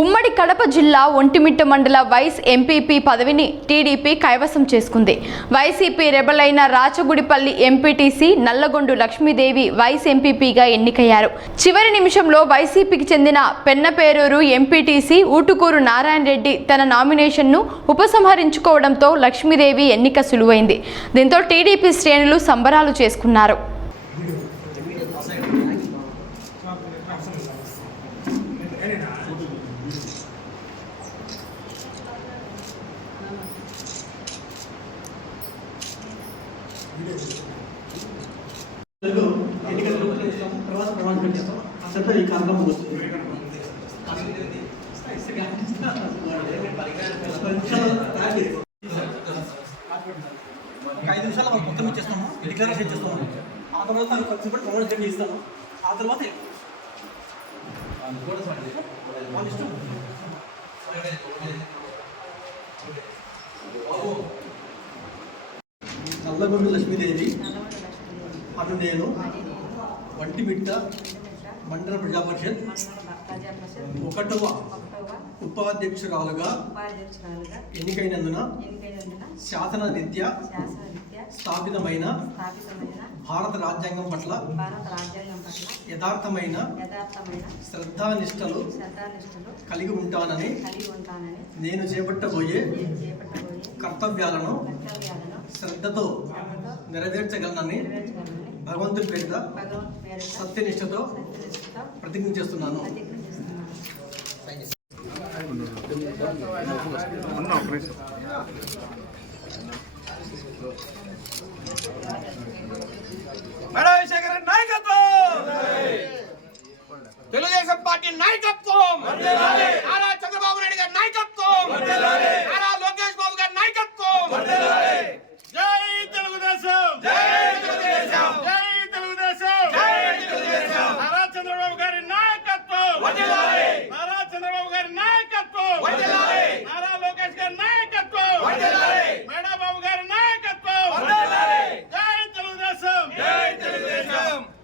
ఉమ్మడి కడప జిల్లా ఒంటిమిట్ట మండల వైస్ ఎంపీపీ పదవిని టీడీపీ కైవసం చేసుకుంది. వైసీపీ రెబలైన రాచగుడిపల్లి ఎంపీటీసీ నల్లగొండు లక్ష్మీదేవి వైస్ ఎంపీపీగా ఎన్నికయ్యారు. చివరి నిమిషంలో వైసీపీకి చెందిన పెన్నపేరూరు ఎంపీటీసీ ఊటుకూరు నారాయణ రెడ్డి తన నామినేషన్ను ఉపసంహరించుకోవడంతో లక్ష్మీదేవి ఎన్నిక సులువైంది. దీంతో టీడీపీ శ్రేణులు సంబరాలు చేసుకున్నారు. ఎన్నికల తర్వాత ప్రమాణం పెట్టిస్తాం అసలు ఈ కార్యక్రమం ముగుస్తుంది ఒక ఐదు నిమిషాలు మనం మొత్తం ఇచ్చేస్తాము. డిక్లరేషన్ ఇచ్చేస్తాము. ఆ తర్వాత కొంచెం ప్రమాణం ఆ తర్వాత నల్లగొండ లక్ష్మీదేవి. అటు నేను వంటి బిడ్డ మండల ప్రజా పరిషత్ ఒకటవ ఉపాధ్యక్షురాలుగా ఎన్నికైనందున శాసన నిత్య శాసనరీత్యా స్థాపితమైన భారత రాజ్యాంగం పట్ల యథార్థమైన శ్రద్ధానిష్టలు కలిగి ఉంటానని నేను చేపట్టబోయే కర్తవ్యాలను శ్రద్ధతో నెరవేర్చగలనని భగవంతుడి పేరిట పేరిట సత్యనిష్టతో ప్రతిజ్ఞ చేస్తున్నాను. తెలుగుదేశం పార్టీ నాయకత్వం! నారా చంద్రబాబు నాయుడు గారి నాయకత్వం!